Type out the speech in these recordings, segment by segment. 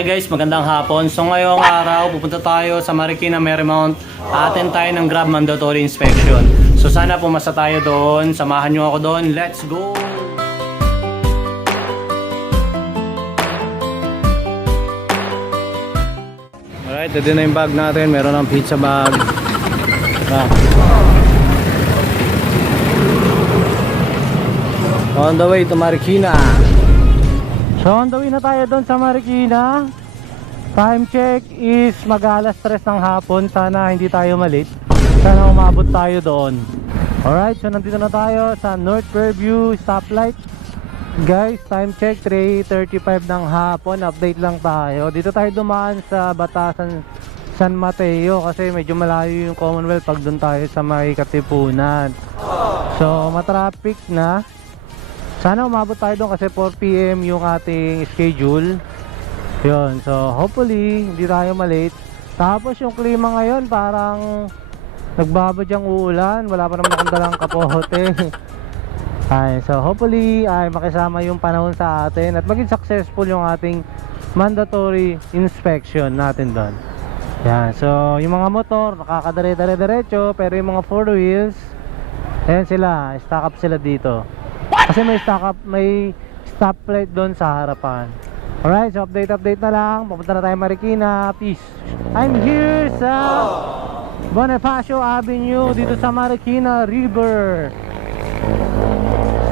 Hi guys, magandang hapon. So ngayong araw, pupunta tayo sa Marikina Marymount. Atin tayo ng Grab mandatory inspection. So sana pumasa tayo doon. Samahan nyo ako doon. Let's go! Alright, ito na yung bag natin. Meron ng pizza bag. On the way to Marikina. So on the way na tayo doon sa Marikina. Time check is mag-alas 3 ng hapon. Sana hindi tayo malit. Sana umabot tayo doon. Alright, so nandito na tayo sa North Fairview stoplight. Guys, time check 3:35 ng hapon. Update lang tayo. Dito tayo dumaan sa Batasan San Mateo kasi medyo malayo yung Commonwealth pag doon tayo sa may Katipunan. So matraffic na. Sana umabot tayo doon kasi 4 PM yung ating schedule. Yun, so hopefully hindi tayo malate. Tapos yung klima ngayon parang nagbabadyang uulan. Wala pa naman akong dalang kapote. Ay, so hopefully ay makisama yung panahon sa atin at maging successful yung ating mandatory inspection natin doon. Yan, so yung mga motor nakakadire-diretso pero yung mga 4 wheels ayan sila, stack up sila dito. Kasi may stoplight doon sa harapan. Alright, so update na lang. Pupunta na tayo Marikina. Peace. I'm here sa Bonifacio Avenue dito sa Marikina River.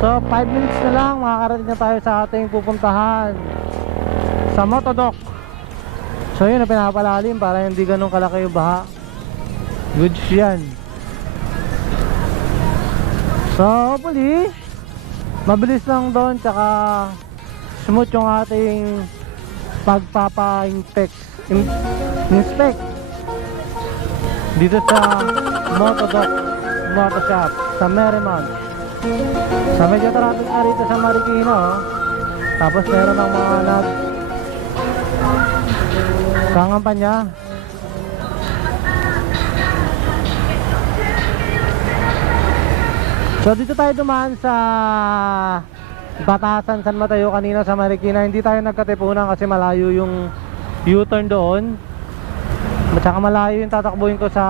So 5 minutes na lang makakarating na tayo sa ating pupuntahan sa Motodoc. So yun na pinapalalim para hindi ganun kalaki yung baha. Goods yan. So hopefully mabilis lang doon, tsaka smooth yung ating pagpapa-inspect dito sa Motodoc Moto Shop sa Marymount. Sa medyo traffic na rito sa Marikina, oh. Tapos meron ng mga kangampanya. So dito tayo dumaan sa Batasan San Mateo kanina sa Marikina. Hindi tayo nagkatipunan kasi malayo yung U-turn doon. At saka malayo yung tatakbuhin ko sa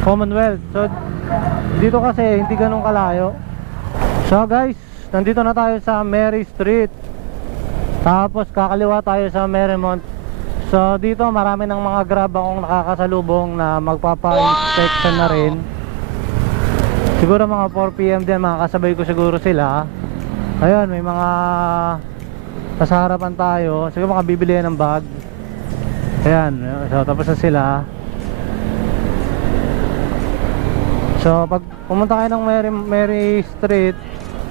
Commonwealth. So dito kasi hindi ganun kalayo. So guys, nandito na tayo sa Mary Street. Tapos kakaliwa tayo sa Marymount. So dito marami ng mga Grab akong nakakasalubong na magpapa-inspection na rin. Siguro mga 4 PM din, makakasabay ko siguro sila. Ayun, may mga nasa harapan tayo. Siguro makabibili ng bag. Ayan, so tapos na sila. So pag pumunta kayo ng Mary Street,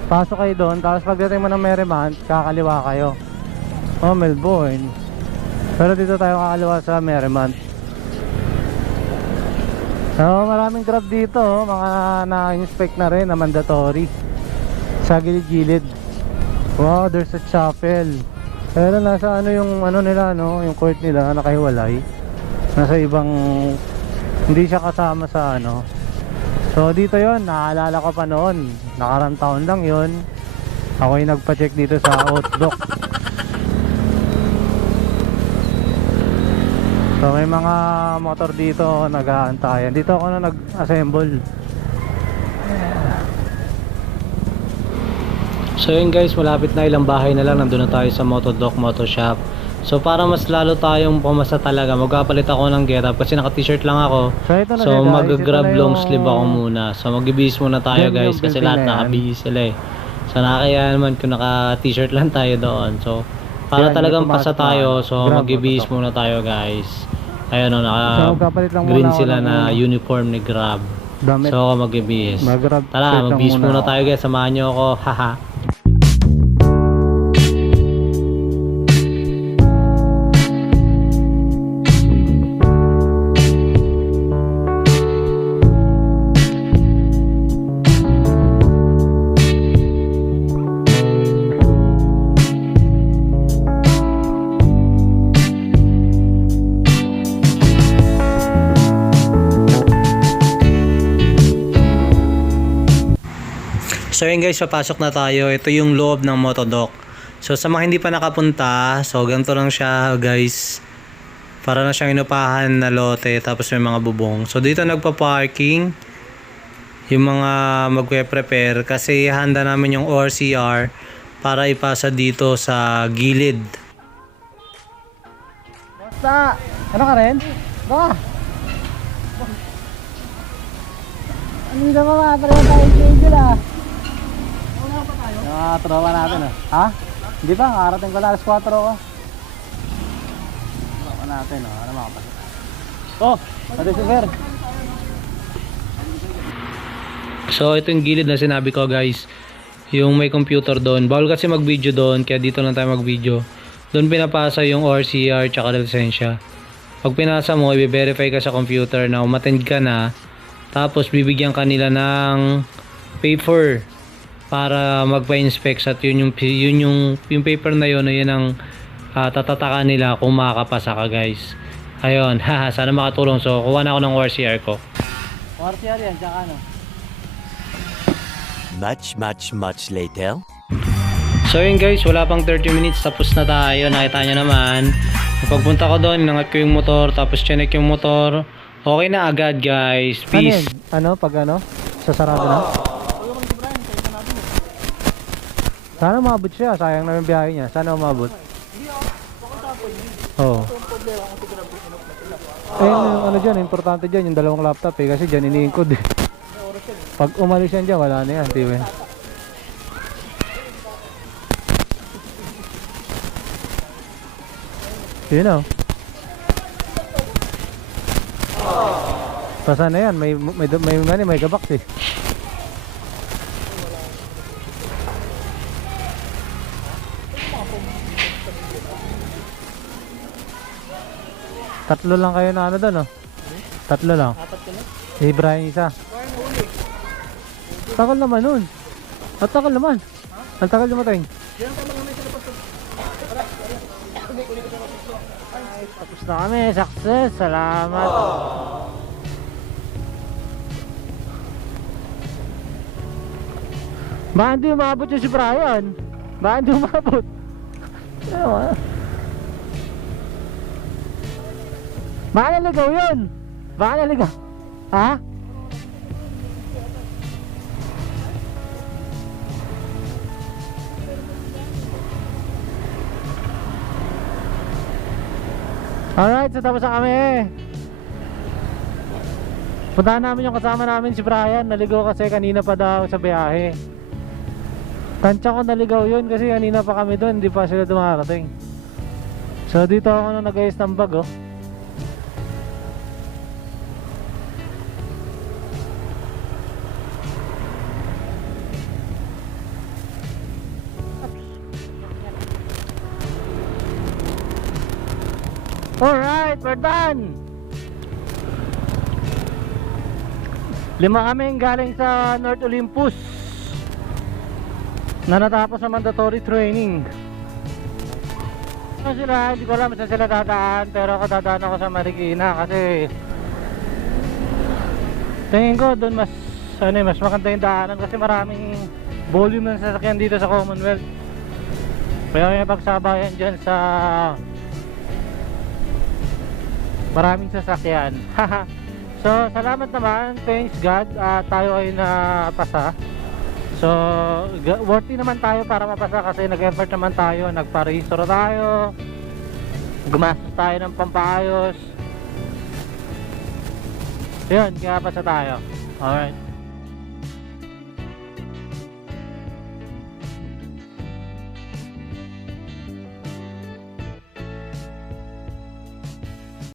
pasok kayo doon. Tapos pagdating mo ng Marymount, kakaliwa kayo. Oh, Melbourne. Pero dito tayo kakaliwa sa Marymount. So maraming Grab dito, mga na-inspect na rin na mandatory sa gilid-gilid. Wow, there's a chapel. Pero nasa ano yung ano nila, no, yung court nila nakahiwalay. Nasa ibang, hindi siya kasama sa ano. So dito yon, naalala ko pa noon, nakarang taon lang yon. Ako yung nagpa-check dito sa Outdock. So may mga motor dito nag-aantayan. Dito ako na nag-assemble. So yun guys, malapit na, ilang bahay na lang, nandun na tayo sa Motodoc Moto Shop. So para mas lalo tayong pumasa talaga, magpapalit ako ng get up kasi naka-t-shirt lang ako. So mag-grab long sleeve ako muna. So mag-bihis muna tayo guys kasi lahat naka-bihis sila eh. So nakakaya naman kung naka-t-shirt lang tayo doon. So para talagang pasa tayo, so mag-bihis muna tayo guys. Ayun o, naka-green sila na uniform ni Grab. So mag-bihis. Tara, mag-bihis muna tayo guys, samahan nyo ako, haha. So yun guys, papasok na tayo. Ito yung loob ng Motodoc. So sa mga hindi pa nakapunta, so ganito lang siya guys. Para na siyang inupahan na lote tapos may mga bubong. So dito nagpa-parking yung mga magpe-prepare kasi handa namin yung ORCR para ipasa dito sa gilid. Basta! Ano ka rin? Ba? Ano na mga pareho tayo schedule ah? Wala pa tayo? Yung mga tropa natin ah. Ha? Hindi pa, karating ko na alas 4 ako. Tropa natin oh, ano makapasok? Oh! Pati si Fer! So ito yung gilid na sinabi ko guys. Yung may computer doon. Bawal kasi mag-video doon, kaya dito lang tayo mag-video. Doon pinapasa yung ORCR tsaka lisensya. Pag pinasa mo, i-verify ka sa computer na umattend ka na. Tapos bibigyan ka nila ng paper para magpa-inspect at yung paper na yun ang tatataka nila kung makakapasa ka guys. Ayun, haha, sana makatulong. So kuha na ako ng ORCR ko. ORCR yan, tsaka ano? Much later. So yun guys, wala pang 30 minutes tapos na tayo. Nakita nyo naman. Pagpunta ko doon, inangat ko yung motor, tapos chinek yung motor. Okay na agad guys. Peace. Ano? Pag ano? Sasarado na? Sana umabot siya. Sayang naman biyahe niya. Sana umabot. Oo. Yung ano dyan, importante dyan, yung dalawang laptop eh. Kasi dyan iniinkod eh. Pag umalis yan dyan, wala na yan. Di ba? Yun o. Pasa na yan, may gabak eh. Tatlo lang kayo na ano doon oh. Tatlo lang. Si Brian isa. Takal naman nun. At takal naman. Ang takal dumating. Tapos na kami, success, salamat. Baka hindi umabot yung si Brian. Baka hindi umabot. Baka naligaw yun. Baka naligaw. Ha? Alright, so tapos na kami. Puntahan namin yung kasama namin si Brian. Naligaw kasi kanina pa daw sa biyahe. Tansya ko naligaw yun kasi kanina pa kami doon. Hindi pa sila dumarating. So dito ako na nag-ayos ng bag oh. Alright, we're done. 5 kaming galing sa North Olympus na natapos sa mandatory training. Ano sila, hindi ko alam saan sila dadaan, pero ako dadaan ako sa Marikina kasi tingin ko doon mas maganda yung daanan kasi maraming volume ng sasakyan dito sa Commonwealth. Kaya may pagsabayan dyan sa maraming sasakyan. So salamat naman, thanks God, tayo ay napasa. So worthy naman tayo para mapasa kasi nag-effort naman tayo, nagpa-restore tayo, gumastos tayo ng pampaayos. Yun, kaya pasa tayo. Alright.